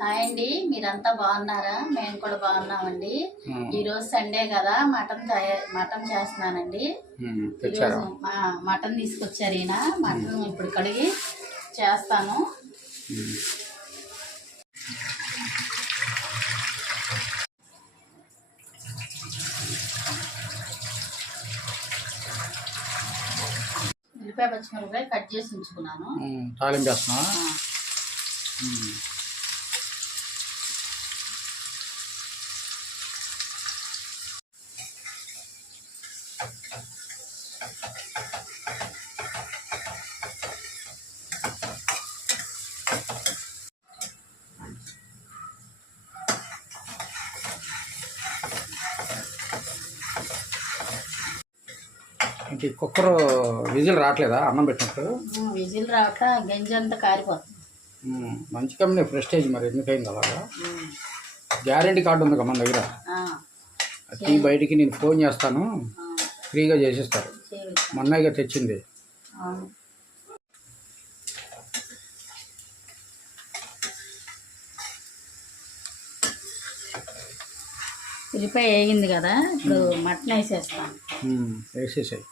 Hi అండి. మీరంతా బాగున్నారా? మేము కూడా బాగున్నామండి. ఈ రోజు సండే కదా మటన్ మటన్ చేస్తున్నానండి. మటన్ తీసుకొచ్చారు ఈయన. మటన్ ఇప్పుడు కడిగి చేస్తాను. ఉల్లిపాయ పచ్చిమిరపకాయ కట్ చేసి ఉంచుకున్నాను. తాలింపు ఇంక ఈ కుక్కర్ విజిల్ రావట్లేదా? అన్నం పెట్టినప్పుడు? విజిల్ రావట గంజి అంతా కారిపోతుంది. మంచి కంపెనీ ప్రెస్టేజ్ మరి ఎందుకైంది అలాగా? గ్యారంటీ కార్డు ఉంది కదా మన దగ్గర? టీ బయటికి నేను ఫోన్ చేస్తాను. ఫ్రీగా చేసిస్తారు. చేయవచ్చు. మా అన్నయ్య గారు తెచ్చింది ఉల్లిపాయ వేగింది కదా ఇప్పుడు మటన్ వేసేస్తాను. వేసేసాయి.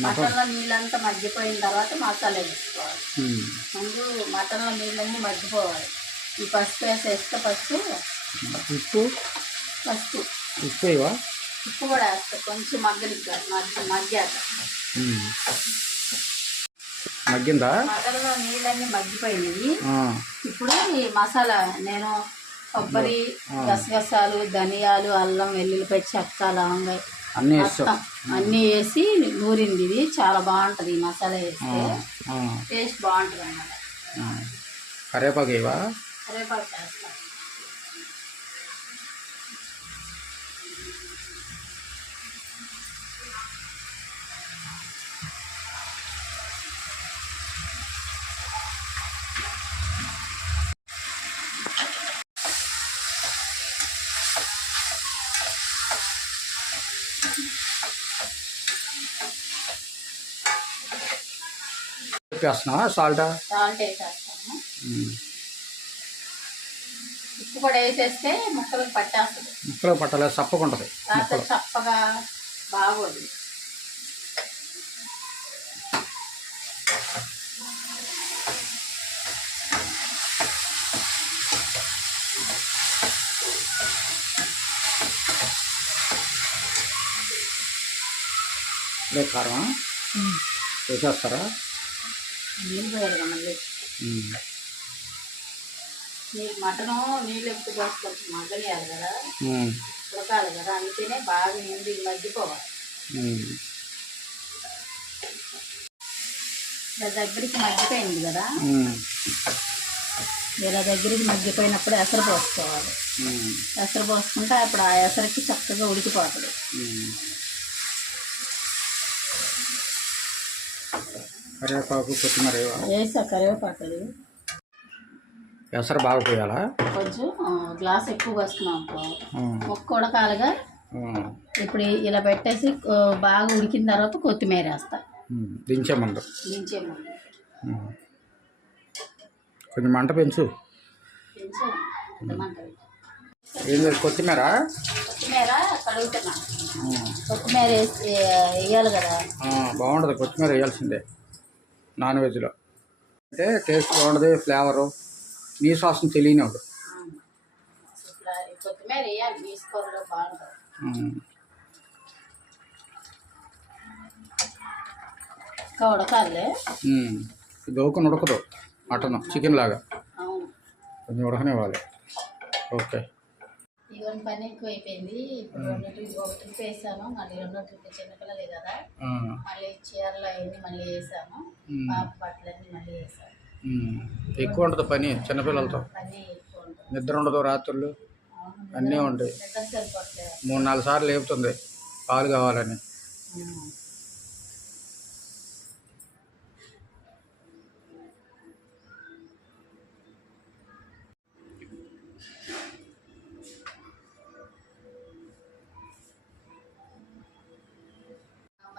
మటన్లో నీళ్ళంతా మగ్గిపోయిన తర్వాత మసాలా వేసుకోవాలి. ముందు మటన్లో నీళ్ళన్నీ మగ్గిపోవాలి. ఈ పసుపు వేసేస్తే పసుపు. ఉప్పు? పసుపు. ఉప్పు ఉప్పు కూడా వేస్తా. కొంచెం మగ్గనికి మగ్గి మగ్గాక. మగ్గిందా? మటన్లో నీళ్ళన్నీ మగ్గిపోయినాయి ఇప్పుడు ఈ మసాలా నేను కొబ్బరి గసగసాలు ధనియాలు అల్లం వెల్లుల్లిపాయ చెక్క లవంగా అన్నీ వేస్తాం అన్నీ వేసి నూరింది ఇది చాలా బాగుంటుంది ఈ మసాలా వేస్తే. టేస్ట్ బాగుంటుంది అన్నమాట ఆ. కరివేపాకు ఇవా కరివేపాకు వేస్తాం వేస్తున్నావా సాల్టా? సాల్ట్ వేసేస్తాము ఉప్పు కూడా వేసేస్తే ముక్కలకు పట్టేస్తుంది ముక్కలు పట్టలేదు సప్పకుంటుంది కాస్త చప్పగా బాగోదు. లే కారం. వేసేస్తారా? నీళ్ళు పోయాలి కదా మళ్ళీ. నీళ్ళు మటను నీళ్ళు ఎప్పుడు పోసుకోవచ్చు మగ్గనియాలి కదా. ఉడకాలి కదా అందుకనే బాగా ముందు మగ్గిపోవాలి. ఇలా దగ్గరికి మగ్గిపోయింది కదా. ఇలా దగ్గరికి మగ్గిపోయినప్పుడు ఎసరు పోసుకోవాలి. ఎసరు పోసుకుంటే అప్పుడు ఆ ఎసరికి చక్కగా ఉడికిపోతుంది కరివేపాకు కొత్తిమీర? వేసా కరివేపాకు అది ఎసరు బాగా పోయాలా కొంచెం గ్లాస్ ఎక్కువ ఉమ్. ముక్క ఉడకాలిగా. ఇప్పుడు ఇలా పెట్టేసి బాగా ఉడికిన తర్వాత కొత్తిమీర వేస్తా. దించే ముందు దించే ముందు. కొంచెం మంట పెంచు. ఏం కొత్తిమీర కొత్తిమీర కడుగుతున్నా. కొత్తిమీర వేసి వేయాలి కదా బాగుంటుంది కొత్తిమీర వేయాల్సిందే నాన్ వెజ్లో అంటే టేస్ట్ బాగుంటుంది ఫ్లేవరు నీ సాస్ని తెలియనివాడు ఓకుని ఉడకదు మటన్ చికెన్ లాగా. కొంచెం ఉడకనివ్వాలి. ఓకే. ఇవన్నీ పని ఎక్కువ అయిపోయింది ఇప్పుడు వేసాను. మళ్ళీ రెండో చిన్నపిల్లలే కదా. మళ్ళీ చీరలు అవన్నీ మళ్ళీ వేసాను. ఉమ్. పాప బట్టలన్నీ మళ్ళీ వేసాను ఉమ్. ఎక్కువ ఉంటుంది పని చిన్నపిల్లలతో. నిద్ర ఉండదు రాత్రులు. అన్నీ ఉంటాయి. మూడు నాలుగు సార్లు లేపుతుంది. పాలు కావాలని.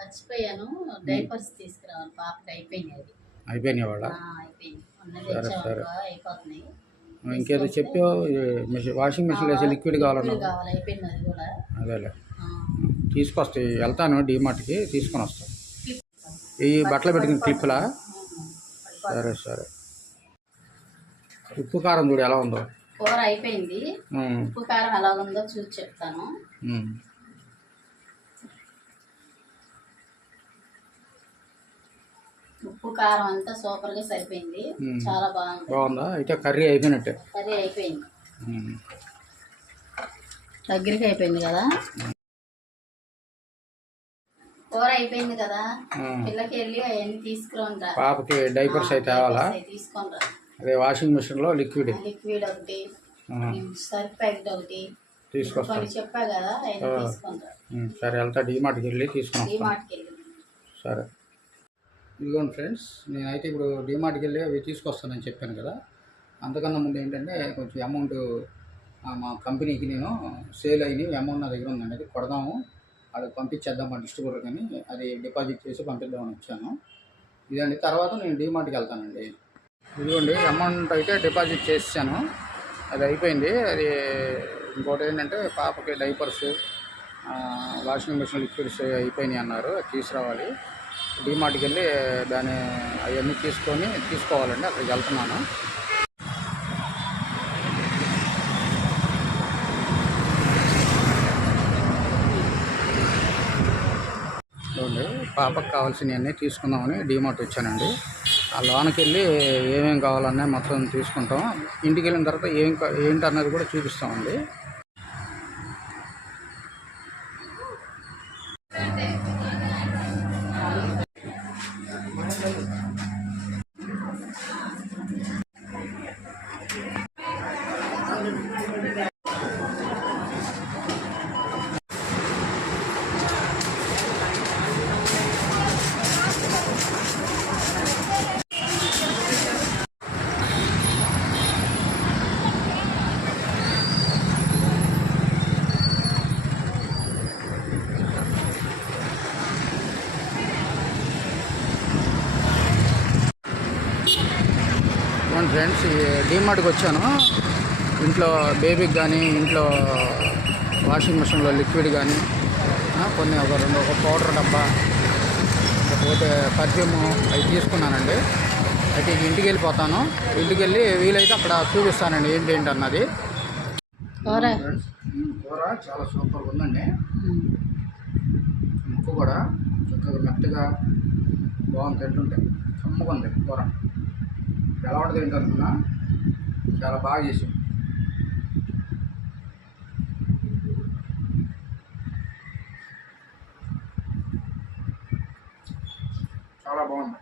మర్చిపోయాను. డైపర్స్ తీసుకురావాలి. పాపకి అయిపోయింది అది అయిపోయినాయి. వాళ్ళ సరే, సరే. అయిపోతున్నాయి. ఇంకేదో చెప్పావు మిషన్ వాషింగ్ మిషన్లో వేసి లిక్విడ్ కావాలన్నా కావాలి అయిపోయింది అది కూడా. అదేలే. ఆ, తీసుకొస్తాయి వెళ్తాను డీమార్ట్కి తీసుకొని వస్తాను. ఈ బట్టలు పెట్టుకుని క్లిప్లా. సరే సరే. ఉప్పు కారం చూడు ఎలా ఉందో. కూర అయిపోయింది. ఉప్పు కారం ఎలా ఉందో చూసి చెప్తాను. ఉప్పు కారం అంతా సూపర్గా సరిపోయింది. చాలా బాగుంది బాగుందా? అయితే కర్రీ అయిపోయినట్టే. కర్రీ అయిపోయింది. దగ్గరికి అయిపోయింది కదా? కూర అయిపోయింది కదా. పిల్లకి వెళ్ళి అవన్నీ తీసుకుని రా పాపకి డైపర్స్ అయితే తేవాలా? తీసుకొని రా అదే వాషింగ్ మిషన్లో లిక్విడ్ లిక్విడ్ ఒకటి సర్ఫ్ ప్యాకెట్ ఒకటి. తీసుకొస్తాను చెప్పా కదా సరే వెళ్తా డీమార్ట్కి వెళ్ళి తీసుకొని ఈ వస్తాను మాటకి వెళ్ళి. సరే. ఇదిగోండి ఫ్రెండ్స్ నేనైతే ఇప్పుడు డిమార్ట్కి వెళ్ళి అవి తీసుకొస్తానని చెప్పాను కదా. అంతకన్నా ముందు ఏంటంటే కొంచెం అమౌంట్ మా కంపెనీకి నేను సేల్ అయిన అమౌంట్ నా దగ్గర ఉందండి. అది కొడదాము అది పంపించేద్దాం మా డిస్ట్రిబ్యూటర్ కానీ అది డిపాజిట్ చేసి పంపిద్దామని వచ్చాను. ఇదండి తర్వాత నేను డిమార్ట్కి వెళ్తానండి. ఇదిగోండి అమౌంట్ అయితే డిపాజిట్ చేసాను అది అయిపోయింది. అది ఇంకోటి ఏంటంటే పాపకి డైపర్స్ వాషింగ్ మిషన్ లిక్విడ్స్ అయిపోయినాయి అన్నారు అది తీసుకురావాలి. డిమార్ట్కి వెళ్ళి దాన్ని అవన్నీ తీసుకొని తీసుకోవాలండి అక్కడికి వెళ్తున్నాను. పాపకు కావాల్సినవన్నీ తీసుకుందామని డిమార్ట్ వచ్చానండి. ఆ లోనకి వెళ్ళి ఏమేమి కావాలన్నా మొత్తం తీసుకుంటాం. ఇంటికి వెళ్ళిన తర్వాత ఏం కా- ఏంటన్నది కూడా చూపిస్తామండి. డిమార్ట్కి వచ్చాను. ఇంట్లో బేబీకి కానీ ఇంట్లో వాషింగ్ మిషన్లో లిక్విడ్ కానీ కొన్ని ఒక రెండు ఒక పౌడర్ డబ్బా లేకపోతే పర్ఫ్యూమ్ అవి తీసుకున్నానండి. అయితే ఇంటికి వెళ్ళిపోతాను. ఇంటికి వెళ్ళి వీలైతే అక్కడ చూపిస్తానండి ఏంటి ఏంటి అన్నది. కూర? కూర చాలా సూపర్గా ఉందండి. ముక్కు కూడా చక్కగా మెత్తగా బాగుంది తింటుంటే. కమ్మగా ఉంది కూర. ఎలా ఉంటుంది ఏంటనుకున్నా చాలా బాగా చేసాం చాలా బాగుంది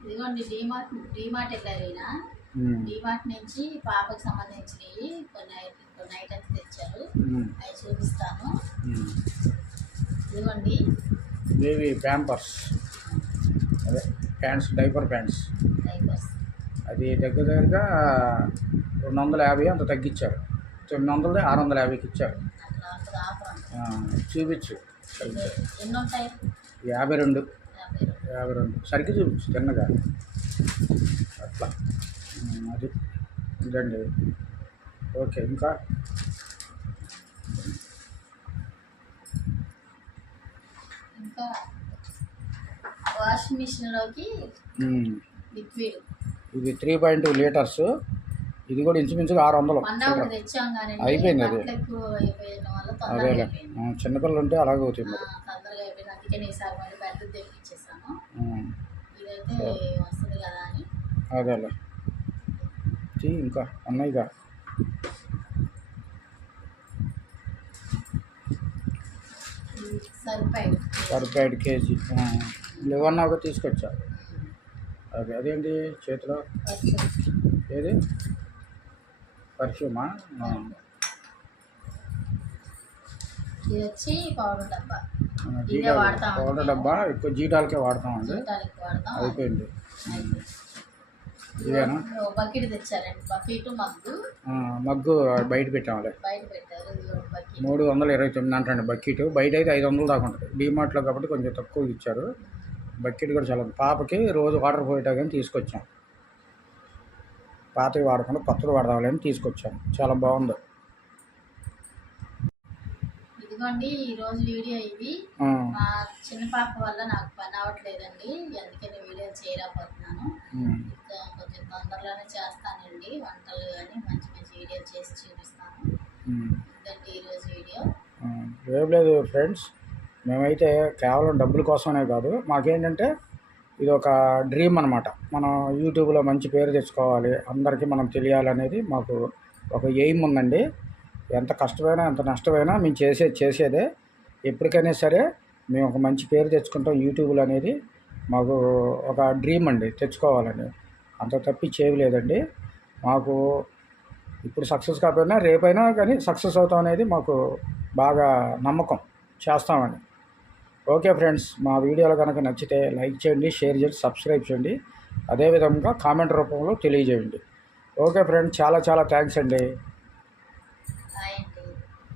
ఇదిగోండి డీమార్ట్ డీమార్ట్ వెళ్ళారైనా మ్మ్. డిమార్ట్ నుంచి పాపకు సంబంధించినవి కొన్ని కొన్ని ఐటమ్స్ తెచ్చారు. అవి చూపిస్తాను. ఇదిగోండి. ఇవి ప్యాంపర్స్. అదే ప్యాంట్స్ డైపర్ ప్యాంట్స్. డైపర్స్. అది దగ్గర దగ్గరగా రెండు వందల యాభై అంత తగ్గించారు తొమ్మిది వందలది ఆరు వందల యాభైకి ఇచ్చారు చూపించు. యాభై రెండు. యాభై రెండు. సరికి చూపించు తిన్నగా. అట్లా. అది. ఇదండి. ఓకే ఇంకా? ఇంకా వాషింగ్ మిషన్లోకి లిక్విడ్. ఇది త్రీ పాయింట్ టూ లీటర్స్. ఇది కూడా ఇంచుమించుగా ఆరు వందలు. అయిపోయింది అది. అదేలే చిన్నపిల్లలు ఉంటే అలాగే అవుతాయి ఆ, మరి అదేలే తీ ఇంకా ఉన్నాయిగా సరిపోయాడు కేజీ. లెవెన్ ఒక తీసుకొచ్చా? అది అదేంటి చేతిలో? ఏది? పర్ఫ్యూమా పౌడర్ డబ్బా. ఎక్కువ జీటాలకే వాడతామండి. అయిపోయింది. ఇదేనా? బకెట్ తెచ్చారండి. Bucket mug. మగ్గు బయట పెట్టాములే బయట పెట్టారు. మూడు వందల ఇరవై తొమ్మిది అంటండి బకెట్. బయట అయితే ఐదు వందలు దాకా ఉంటుంది. డీమార్ట్లో కాబట్టి కొంచెం తక్కువ ఇచ్చారు. బకెట్ కూడా చాలా పాపకి రోజు వాటర్ పోయేటా కానీ తీసుకొచ్చాం. పాతవి వాడకుండా కొత్తది వాడదామని అని తీసుకొచ్చాం. చాలా బాగుంది. ఇదిగోండి ఈ రోజు వీడియో ఇది ఆ, మా చిన్న పాప వల్ల నాకు పని అవ్వట్లేదండి. అందుకని వీడియో చేయలేకపోతున్నాను. కొంచెం తొందరలోనే చేస్తానండి. వంటలు కానీ మంచి మంచి వీడియో చేసి చూపిస్తాను. ఇదండి ఈరోజు వీడియో. ఏం లేదు ఫ్రెండ్స్ మేమైతే కేవలం డబ్బుల కోసమే కాదు. మాకేంటంటే ఇది ఒక డ్రీమ్ అనమాట మనం యూట్యూబ్లో మంచి పేరు తెచ్చుకోవాలి. అందరికీ మనం తెలియాలనేది మాకు ఒక ఎయిమ్ ఉందండి. ఎంత కష్టమైనా ఎంత నష్టమైనా మేము చేసే చేసేదే. ఎప్పటికైనా సరే మేము ఒక మంచి పేరు తెచ్చుకుంటాం. యూట్యూబ్లో అనేది మాకు ఒక డ్రీమ్ అండి తెచ్చుకోవాలని. అంత తప్పి చేయలేదండి. మాకు ఇప్పుడు సక్సెస్ కాకపోయినా రేపైనా కానీ సక్సెస్ అవుతాం అనేది మాకు బాగా నమ్మకం చేస్తామని. ఓకే ఫ్రెండ్స్ మా వీడియోలు కనుక నచ్చితే లైక్ చేయండి షేర్ చేయండి సబ్స్క్రైబ్ చేయండి. అదేవిధంగా కామెంట్ రూపంలో తెలియజేయండి. ఓకే ఫ్రెండ్స్ చాలా చాలా థ్యాంక్స్ అండి.